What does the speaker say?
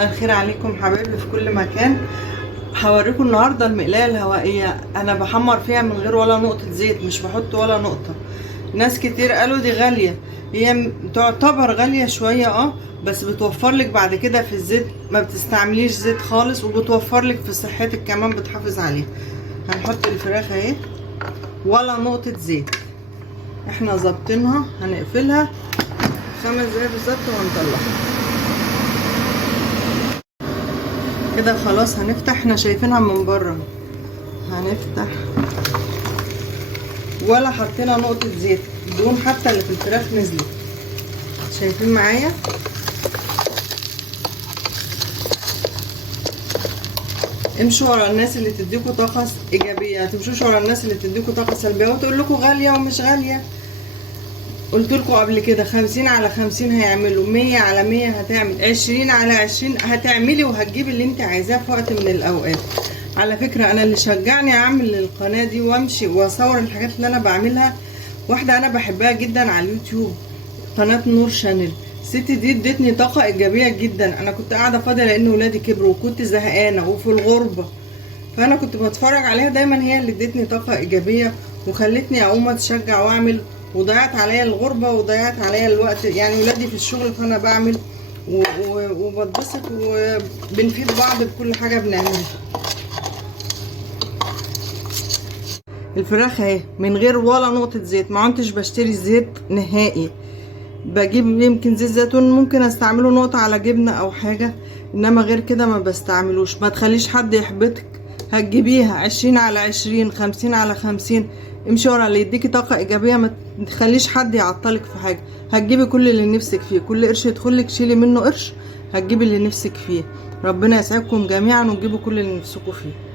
الخير عليكم حبايبي في كل مكان. هوريكم النهارده المقلايه الهوائيه. انا بحمر فيها من غير ولا نقطه زيت، مش بحط ولا نقطه. ناس كتير قالوا دي غاليه، هي تعتبر غاليه شويه بس بتوفر لك بعد كده في الزيت، ما بتستعمليش زيت خالص، وبتوفر لك في صحتك كمان، بتحافظ عليها. هنحط الفراخ اهي، ولا نقطه زيت. احنا ظابطينها، هنقفلها 5 دقايق بالظبط وهنطلعها كده. خلاص هنفتح، احنا شايفينها من بره، هنفتح ولا حطينا نقطة زيت، الدهون حتى اللي في الفراخ نزلت. شايفين معايا؟ امشوا ورا الناس اللي تديكوا طاقة ايجابية، متمشوش ورا الناس اللي تديكوا طاقة سلبية وتقول لكم غالية ومش غالية. قلت لكم قبل كده 50/50 هيعملوا، 100/100 هتعمل، 20/20 هتعملي، وهتجيبي اللي انت عايزاه في وقت من الاوقات. على فكرة انا اللي شجعني اعمل القناة دي وامشي واصور الحاجات اللي انا بعملها واحدة انا بحبها جدا على اليوتيوب، قناة نور شانل. الست دي ادتني طاقة ايجابية جدا. انا كنت قاعدة فاضية لان ولادي كبروا وكنت زهقانة وفي الغربة، فانا كنت بتفرج عليها دايما، هي اللي ادتني طاقة ايجابية وخلتني اقوم اتشجع واعمل. وضيعت عليا الغربة وضيعت عليا الوقت، يعني ولادي في الشغل، فانا بعمل وبتبسط وبنفيد بعض بكل حاجة بنعملها. الفراخ اهي من غير ولا نقطة زيت، ما كنتش بشتري زيت نهائي. بجيب يمكن زيت زيتون ممكن استعمله نقطة على جبنة او حاجة، انما غير كده ما بستعملوش. ما تخليش حد يحبطك، هتجيبيها 20/20 50/50. امشي ورا اللي يديكي طاقة ايجابية، ما تخليش حد يعطلك في حاجة. هتجيبي كل اللي نفسك فيه، كل قرش يدخلك شيلي منه قرش، هتجيبي اللي نفسك فيه. ربنا يسعدكم جميعا وتجيبوا كل اللي نفسكم فيه.